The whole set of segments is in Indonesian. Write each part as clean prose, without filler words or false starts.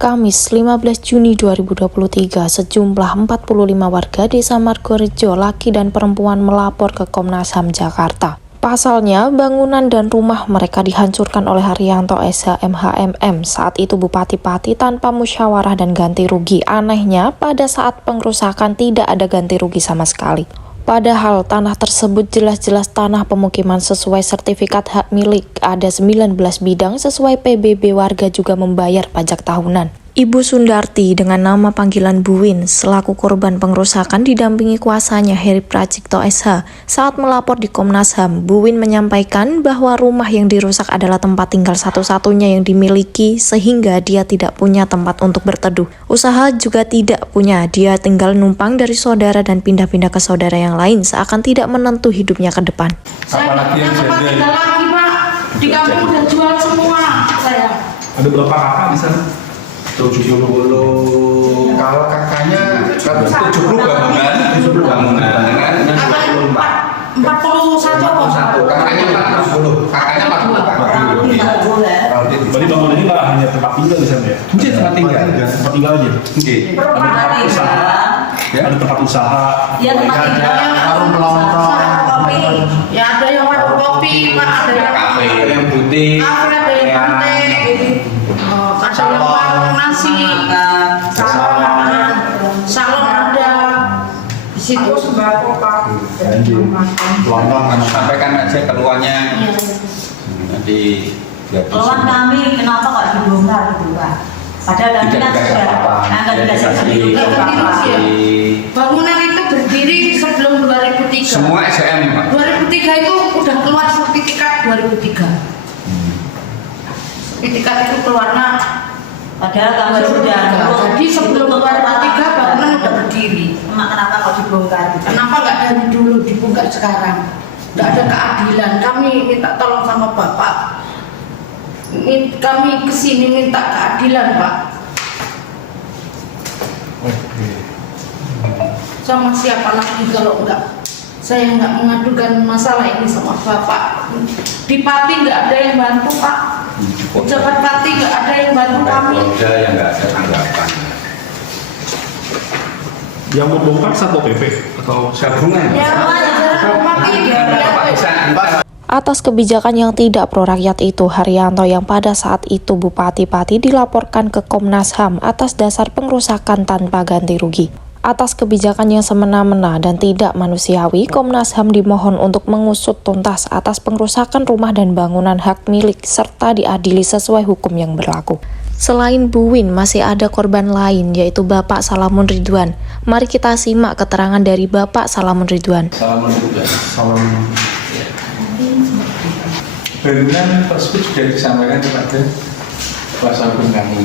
Kamis 15 Juni 2023, sejumlah 45 warga Desa Margorejo, laki dan perempuan melapor ke Komnas HAM Jakarta. Pasalnya, bangunan dan rumah mereka dihancurkan oleh Haryanto SH MHMM, saat itu Bupati Pati, tanpa musyawarah dan ganti rugi. Anehnya, pada saat pengrusakan tidak ada ganti rugi sama sekali. Padahal tanah tersebut jelas-jelas tanah pemukiman sesuai sertifikat hak milik. Ada 19 bidang sesuai PBB, warga juga membayar pajak tahunan. Ibu Sundarti dengan nama panggilan Bu Win selaku korban pengrusakan didampingi kuasanya Heri Pracikto SH. Saat melapor di Komnas HAM, Bu Win menyampaikan bahwa rumah yang dirusak adalah tempat tinggal satu-satunya yang dimiliki sehingga dia tidak punya tempat untuk berteduh. Usaha juga tidak punya, dia tinggal numpang dari saudara dan pindah-pindah ke saudara yang lain seakan tidak menentu hidupnya ke depan. Saya punya tempat tinggal lagi, Pak. Di kampung udah jual semua saya. Ada berapa kakak di sana? 70. Kalau kakaknya 70 bangunan, 70 bangunan dengan 41 apa? Kakaknya 40. Kakaknya 40. Berarti bangunan ini nggak hanya tempat tinggal di sana ya? Mungkin tempat tinggal. Tempat tinggal aja. Ada tempat usaha. Ya. Ada tempat usaha. Ya tempat tinggal yang warung kelontong. kopi. Ya ada yang warung kopi, Pak. Ada yang Kafe, yang putih. kafe, ada yang pantai. Ada yang warung nasi. Salon ada. Di situ sembako, Pak. Kelontong kan sampaikan aja keluarnya. Nanti Keluhan kami kenapa kok dibongkar gitu Pak? Padahal kami kan sudah angkat bangunan itu berdiri sebelum 2003. semua SDM, Pak. 2003 itu udah keluar sertifikat 2003. Sertifikat itu keluarnya padahal kami sudah jadi sebelum 2003 bangunan udah berdiri. Kenapa kok dibongkar? Kenapa nggak dari dulu dibuka sekarang? Nggak ada keadilan. Kami minta tolong sama Bapak. Kami kesini minta keadilan, Pak. Sama siapa lagi kalau enggak? Saya nggak mengadukan masalah ini sama Bapak. Di Pati nggak ada yang bantu, Pak. Jabat Pati nggak ada yang bantu kami. Ada yang nggak ada tanggapan. Yang membongkar Satpol PP atau Gabungan. Ya, Atas kebijakan yang tidak pro rakyat itu, Haryanto yang pada saat itu Bupati Pati dilaporkan ke Komnas HAM atas dasar pengrusakan tanpa ganti rugi. Atas kebijakan yang semena-mena dan tidak manusiawi, Komnas HAM dimohon untuk mengusut tuntas atas pengrusakan rumah dan bangunan hak milik serta diadili sesuai hukum yang berlaku. Selain Bu Win, masih ada korban lain yaitu Bapak Salamun Ridwan. Mari kita simak keterangan dari Bapak Salamun Ridwan. Salam. Bangunan tersebut sudah disampaikan kepada kuasa hukum kami.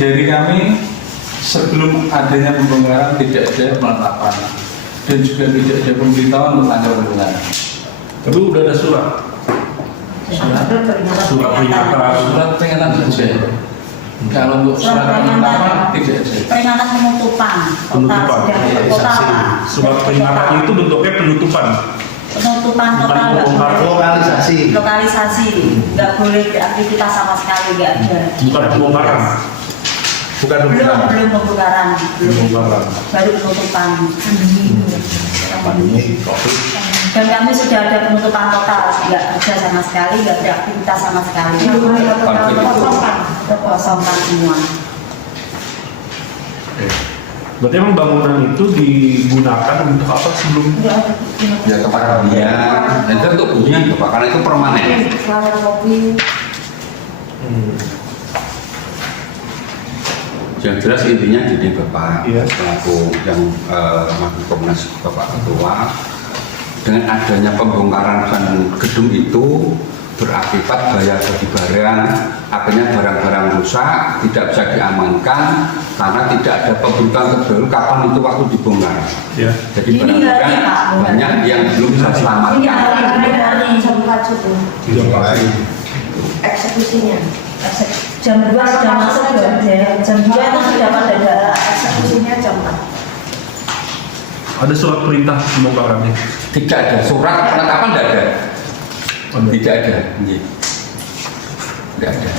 Dari kami sebelum adanya pembongkaran tidak ada penetapan dan juga tidak ada pemberitahuan tentang pembongkaran. tapi udah ada surat Peringatan saja. Kalau untuk surat penetapan tidak ada. Peringatan penutupan. surat peringatannya itu bentuknya penutupan. Penutupan total Lokalisasi. nggak boleh beraktivitas sama sekali, nggak ada. Bukan pembongkaran. Belum pembongkaran, baru penutupan. Dan kami sudah ada penutupan total, nggak ada sama sekali, nggak ada aktivitas sama sekali. Kosongkan semua. Berarti emang bangunan itu digunakan untuk apa sebelum? Ya kepada dia, dan itu untuk hunian Bapak, karena itu permanen. Yang jelas intinya gini Bapak, Iya. selaku yang Komnas Bapak Ketua, dengan adanya pembongkaran gedung itu berakibat bahaya bagi barang, akhirnya barang-barang rusak, tidak bisa diamankan karena tidak ada pemberitahuan terbaru kapan itu waktu dibongkar. Ya. Jadi barang-barang banyak yang belum bisa selamatkan. Eksekusinya. Jam 2 sudah masuk, jam 2 itu sudah pada Eksekusinya jam 4. Ada surat perintah pembongkarannya. Tidak ada surat penetapan, tidak ada. Tidak ada. Nggak ada.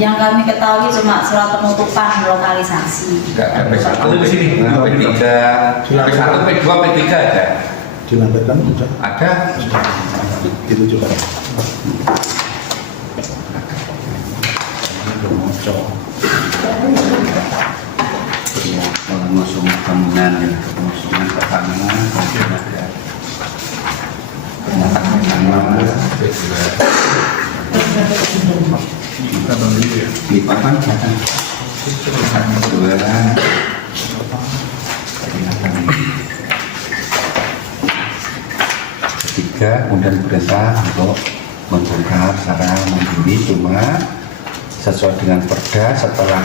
Yang kami ketahui cuma surat penutupan lokalisasi. Nggak ada P1, Ada di sini. P3, P1, P2, P3 ada. Dilampirkan sudah Ada. itu juga. Pengusung bangunan, pengusungan pertanian, kemudian ada penyatakan nama, di papan jualan, ketiga, kemudian perintah untuk membongkar secara mandiri, cuma sesuai dengan perda setelah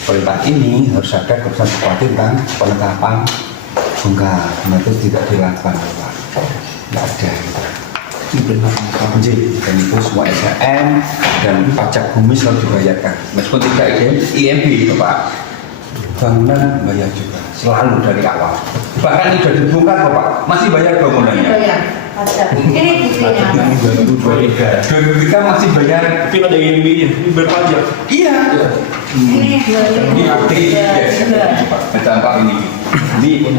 perintah ini harus ada keputusan bupati tentang penetapan bongkar. Nah, itu tidak dilakukan, Pak. Tidak ada. Dan itu semua SHM dan pajak bumi selalu dibayarkan. Meskipun tidak IMB itu, Pak. Bangunan bayar juga, selalu dari awal. Bahkan ini sudah dibongkar, Pak. Masih bayar bangunannya. Bayar. Ini buktinya. 2003 masih bayar. Tapi ada IMB-nya, ini berpajak. Iya. Ini Ini bukti, macam Pak ini. Ini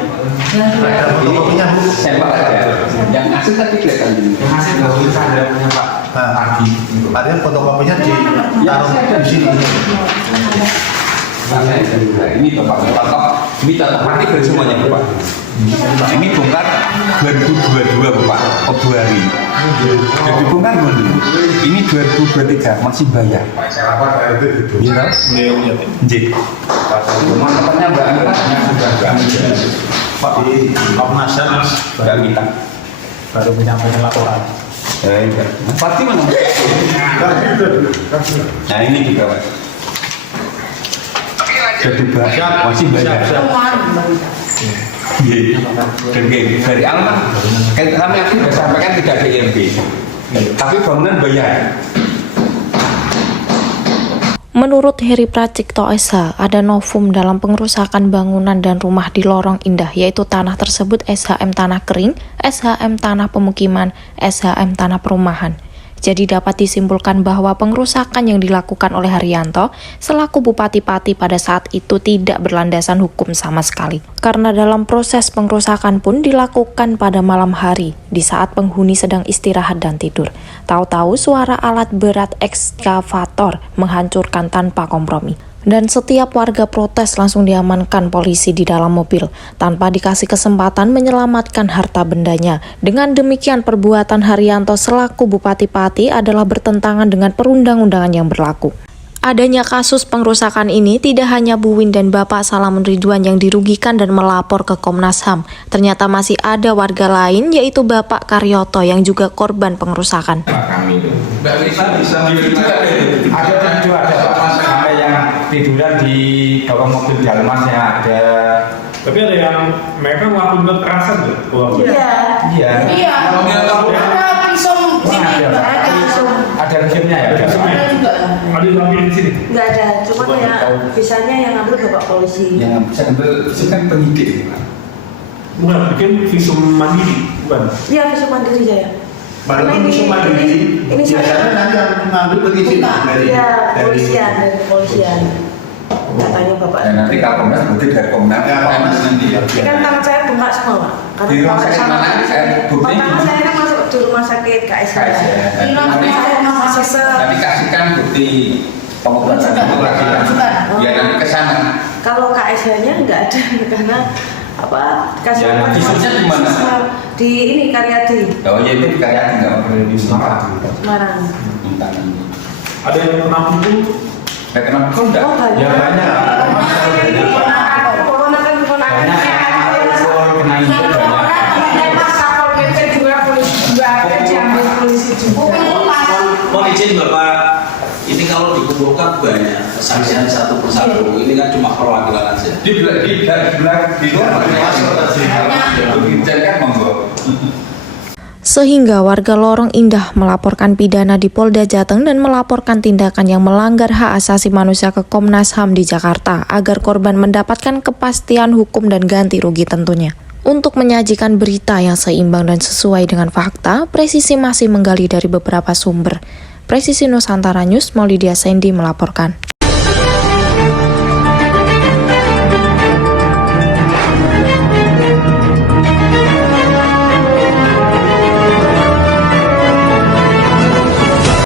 Fotokopinya, Bu. sampel aja. Yang asli tadi kelihatan ini. Yang hasil nggak tulisan ada punya Pak Ardi. Artinya fotokopinya ditaruh di sini. Nah, ini Bapak ini tetap mati dari semuanya Bapak. Ini bongkar 2022 Bapak, Februari. Jadi bongkar dulu. Ini 2023 masih bayar. Iya, J. Teman-temannya Mbak Anita sudah enggak. Pak di Komnas HAM Mbak Anita. baru menyampaikan laporan. Pasti mana? Nah ini juga Pak. Jadi masih bayar. Iya, dan dari awal kan kami sudah sampaikan tidak ada IMB, tapi bangunan bayar. Menurut Heri Pracikto SH, ada novum dalam pengerusakan bangunan dan rumah di Lorong Indah, yaitu tanah tersebut SHM tanah kering, SHM tanah pemukiman, SHM tanah perumahan. Jadi dapat disimpulkan bahwa pengerusakan yang dilakukan oleh Haryanto selaku Bupati Pati pada saat itu tidak berlandasan hukum sama sekali. Karena dalam proses pengerusakan pun dilakukan pada malam hari di saat penghuni sedang istirahat dan tidur. Tahu-tahu suara alat berat ekskavator menghancurkan tanpa kompromi. Dan setiap warga protes langsung diamankan polisi di dalam mobil tanpa dikasih kesempatan menyelamatkan harta bendanya. Dengan demikian perbuatan Haryanto selaku Bupati Pati adalah bertentangan dengan perundang-undangan yang berlaku. Adanya kasus pengrusakan ini tidak hanya Bu Win dan Bapak Salamun Ridwan yang dirugikan dan melapor ke Komnas HAM. Ternyata masih ada warga lain yaitu Bapak Karyoto yang juga korban pengrusakan. Mbak Lisa bisa Ada Pak, sampai yang tiduran di bawah mobil Dalmasnya ada. Tapi ada yang mereka melakukan kekerasan tuh. Iya. Ada pisau sini, ada pisau. Ada visumnya ya? Ada juga. Ada yang ambil di sini. Nggak ada, cuma ya visanya yang ambil bapak polisi. yang bisa ambil itu kan penyidik. Bukan, bikin visum mandiri, bukan. Iya, visum mandiri saya. Baru Karena visum mandiri, ini biasanya nanti yang mengambil penyidik dari kepolisian. Katanya bapak. Dan nanti kalau Komnas bukti dari Komnas nanti. Ini kan tangan saya bengkak semua, Pak. Di rumah sakit mana? Saya bukti. Tangan saya kan masuk di rumah sakit KS. Ini Nanti saya masih sesek. kasihkan bukti pengobatan itu lagi. Ya nanti ke sana. Kalau KSH-nya nggak ada karena apa? Kasih Ya, visumnya di mana? Di ini Karyadi, Oh ya itu di Karyadi nggak perlu di Semarang. Semarang. Ada yang kena pukul. Saya kenapa kok enggak? Oh, banyak. Ya banyak. Mohon izin Bapak, ini kalau dikumpulkan banyak kesaksian satu persatu, ini kan cuma perwakilan aja. Di luar kan monggo. Sehingga warga Lorong Indah melaporkan pidana di Polda Jateng dan melaporkan tindakan yang melanggar hak asasi manusia ke Komnas HAM di Jakarta agar korban mendapatkan kepastian hukum dan ganti rugi tentunya. Untuk menyajikan berita yang seimbang dan sesuai dengan fakta, Presisi masih menggali dari beberapa sumber. Presisi Nusantara News, Maulidia Sandy melaporkan.